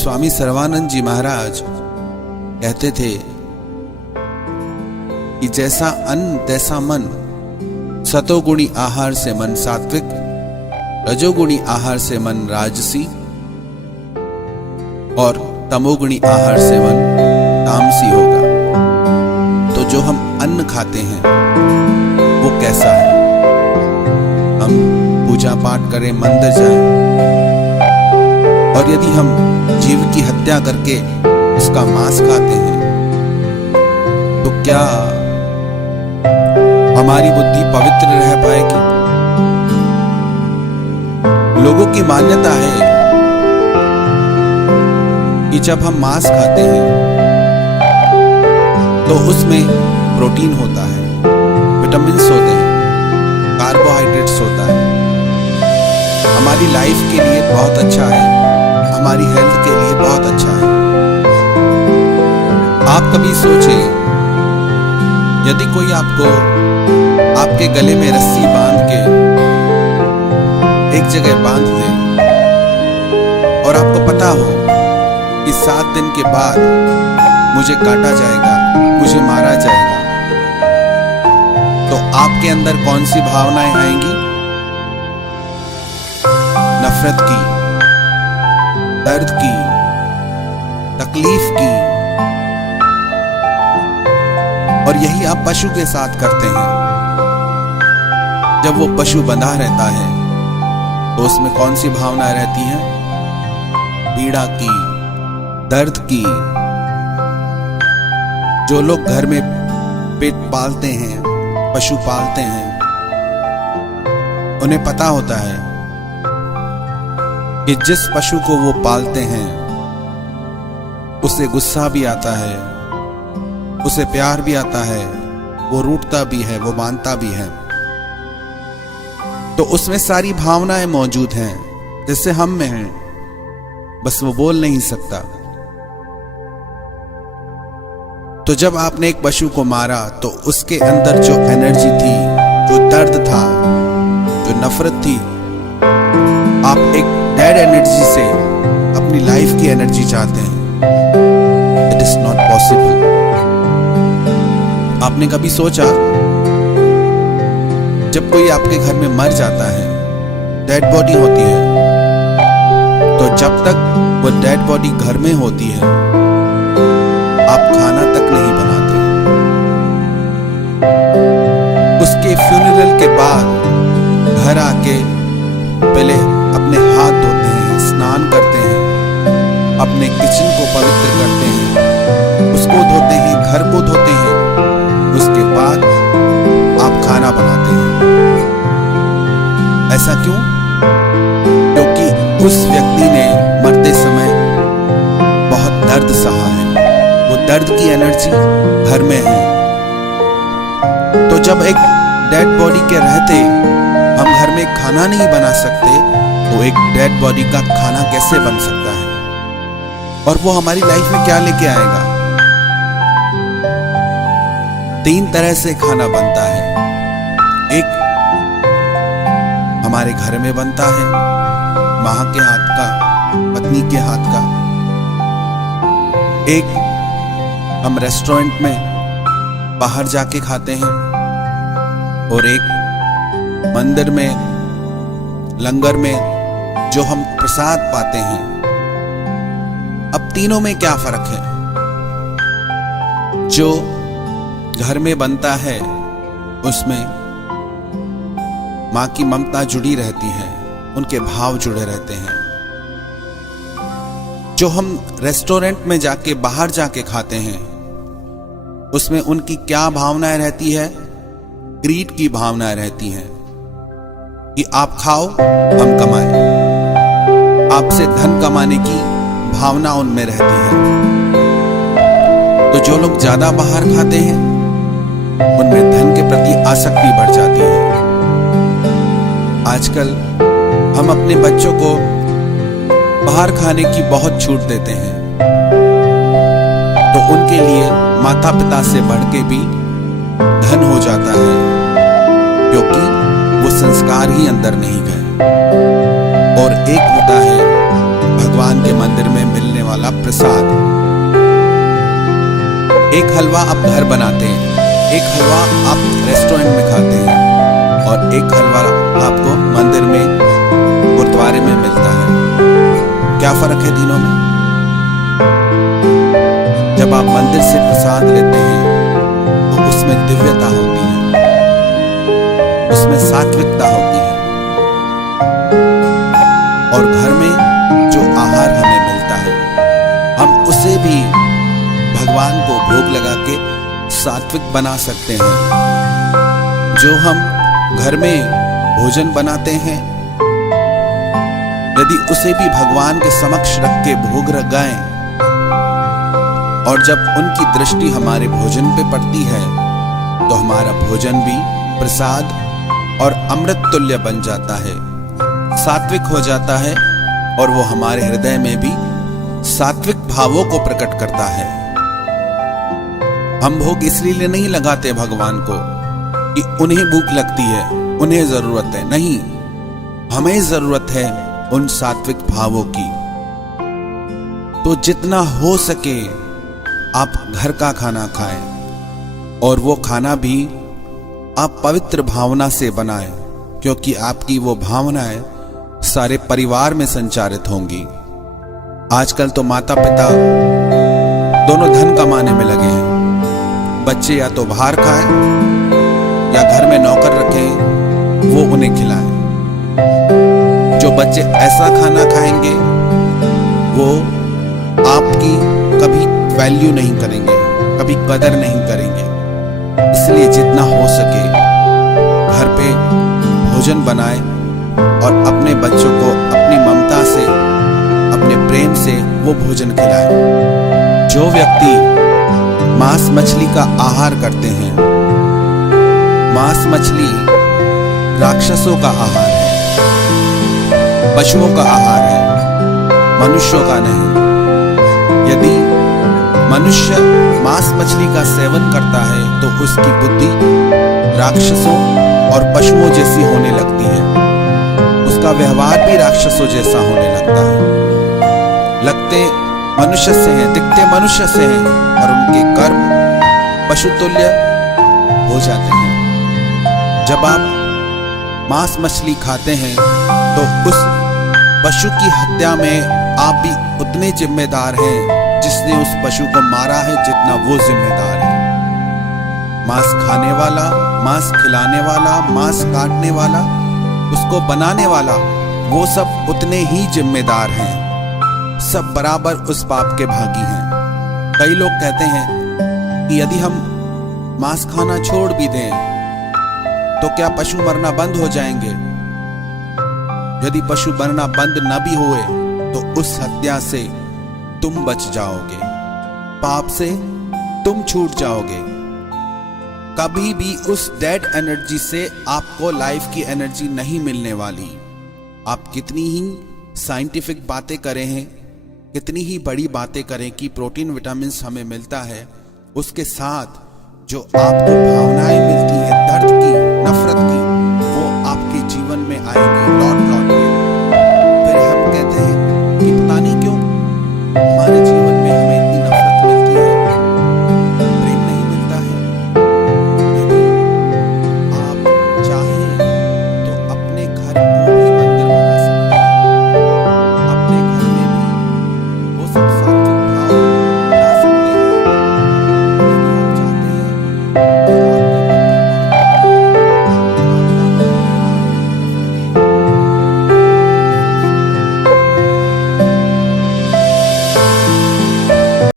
स्वामी सर्वानंद जी महाराज कहते थे कि जैसा अन्न तैसा मन, सतोगुणी आहार से मन सात्विक, रजोगुणी आहार से मन राजसी और तमोगुणी आहार से मन तामसी होगा। तो जो हम अन्न खाते हैं वो कैसा है? हम पूजा पाठ करें, मंदिर जाएं, और यदि हम जीव की हत्या करके उसका मांस खाते हैं तो क्या हमारी बुद्धि पवित्र रह पाएगी? लोगों की मान्यता है कि जब हम मांस खाते हैं तो उसमें प्रोटीन होता है, विटामिन्स होते हैं, कार्बोहाइड्रेट्स होता है, हमारी लाइफ के लिए बहुत अच्छा है, हमारी हेल्थ के लिए बहुत अच्छा है। आप कभी सोचें, यदि कोई आपको आपके गले में रस्सी बांध के एक जगह बांध दे और आपको पता हो कि 7 दिन के बाद मुझे काटा जाएगा, मुझे मारा जाएगा, तो आपके अंदर कौन सी भावनाएं आएंगी? नफरत की, दर्द की, तकलीफ की। और यही आप पशु के साथ करते हैं। जब वो पशु बंधा रहता है तो उसमें कौन सी भावना रहती है? पीड़ा की, दर्द की। जो लोग घर में पेट पालते हैं, पशु पालते हैं, उन्हें पता होता है कि जिस पशु को वो पालते हैं उसे गुस्सा भी आता है, उसे प्यार भी आता है, वो रूठता भी है, वो मानता भी है। तो उसमें सारी भावनाएं मौजूद हैं जैसे हम में हैं, बस वो बोल नहीं सकता। तो जब आपने एक पशु को मारा तो उसके अंदर जो एनर्जी थी, जो दर्द था, जो नफरत थी, आप एक डेड एनर्जी से अपनी लाइफ की एनर्जी चाहते हैं। It is not possible. आपने कभी सोचा, जब कोई आपके घर में मर जाता है, डेड बॉडी होती है, तो जब तक वो डेड बॉडी घर में होती है आप खाना तक नहीं बनाते। उसके फ्यूनरल के बाद घर आके पहले अपने हाथ धोते हैं, स्नान करते हैं, अपने किचन को पवित्र करते हैं, उसको धोते हैं, घर को धोते हैं, उसके बाद आप खाना बनाते हैं। ऐसा क्यों? क्योंकि उस व्यक्ति ने मरते समय बहुत दर्द सहा है, वो दर्द की एनर्जी घर में है। तो जब एक डेड बॉडी के रहते हम घर में खाना नहीं बना सकते तो एक डेड बॉडी का खाना कैसे बन सकता है? और वो हमारी लाइफ में क्या लेके आएगा? 3 तरह से खाना बनता है। एक हमारे घर में बनता है, मां के हाथ का, पत्नी के हाथ का। एक हम रेस्टोरेंट में बाहर जाके खाते हैं, और एक मंदिर में, लंगर में जो हम प्रसाद पाते हैं। अब तीनों में क्या फर्क है? जो घर में बनता है उसमें मां की ममता जुड़ी रहती है, उनके भाव जुड़े रहते हैं। जो हम रेस्टोरेंट में जाके, बाहर जाके खाते हैं, उसमें उनकी क्या भावनाएं रहती है? ग्रीड की भावनाएं रहती हैं कि आप खाओ, हम कमाएं। आपसे धन कमाने की भावना उनमें रहती है। तो जो लोग ज्यादा बाहर खाते हैं उनमें धन के प्रति आसक्ति बढ़ जाती है। आजकल हम अपने बच्चों को बाहर खाने की बहुत छूट देते हैं, तो उनके लिए माता पिता से बढ़ के भी धन हो जाता है, क्योंकि वो संस्कार ही अंदर नहीं गए। और एक होता है भगवान के मंदिर में मिलने वाला का प्रसाद। एक हलवा आप घर बनाते हैं, एक हलवा आप रेस्टोरेंट में खाते हैं, और एक हलवा आपको मंदिर में, गुरुद्वारे में मिलता है। क्या फर्क है तीनों में? जब आप मंदिर से प्रसाद लेते हैं तो उसमें दिव्यता होती है, उसमें सात्विकता होती है, और घर में जो आहार हमें मिलता है हम उसे भी भगवान को भोग लगा के सात्विक बना सकते हैं। जो हम घर में भोजन बनाते हैं, यदि उसे भी भगवान के समक्ष रख के भोग लगाएं, और जब उनकी दृष्टि हमारे भोजन पे पड़ती है तो हमारा भोजन भी प्रसाद और अमृत तुल्य बन जाता है, सात्विक हो जाता है, और वो हमारे हृदय में भी सात्विक भावों को प्रकट करता है। हम भोग इसलिए नहीं लगाते भगवान को कि उन्हें भूख लगती है, उन्हें जरूरत है, नहीं, हमें जरूरत है उन सात्विक भावों की। तो जितना हो सके आप घर का खाना खाएं, और वो खाना भी आप पवित्र भावना से बनाएं, क्योंकि आपकी वो भावनाएं सारे परिवार में संचारित होंगी। आजकल तो माता पिता दोनों धन कमाने में लगे हैं। बच्चे या तो बाहर खाएं या घर में नौकर रखें, वो उन्हें खिलाएं। जो बच्चे ऐसा खाना खाएंगे वो आपकी कभी वैल्यू नहीं करेंगे, कभी कदर नहीं करेंगे। इसलिए जितना हो सके घर पे भोजन बनाएं और अपने बच्चों को अपनी ममता से, अपने प्रेम से वो भोजन खिलाएं। जो व्यक्ति मांस मछली का आहार करते हैं, मांस मछली राक्षसों का आहार है, पशुओं का आहार है, मनुष्यों का नहीं। यदि मनुष्य मांस मछली का सेवन करता है तो उसकी बुद्धि राक्षसों और पशुओं जैसी होने लगती है, उसका व्यवहार भी राक्षसों जैसा होने लगता है। लगते मनुष्य से हैं, दिखते मनुष्य से हैं, और उनके कर्म पशुतुल्य हो जाते हैं। जब आप मांस मछली खाते हैं तो उस पशु की हत्या में आप भी उतने जिम्मेदार हैं जिसने उस पशु को मारा है जितना वो जिम्मेदार है। मांस खाने वाला, मांस खिलाने वाला, मांस काटने वाला, उसको बनाने वाला, वो सब उतने ही जिम्मेदार हैं। सब बराबर उस पाप के भागी हैं। कई लोग कहते हैं कि यदि हम मांस खाना छोड़ भी दें तो क्या पशु मरना बंद हो जाएंगे? यदि पशु मरना बंद न भी हुए तो उस हत्या से तुम बच जाओगे, पाप से तुम छूट जाओगे। कभी भी उस डेड एनर्जी से आपको लाइफ की एनर्जी नहीं मिलने वाली। आप कितनी ही साइंटिफिक बातें करें हैं, कितनी ही बड़ी बातें करें कि प्रोटीन विटामिन हमें मिलता है, उसके साथ जो आपको भावनाएं मिलती हैं,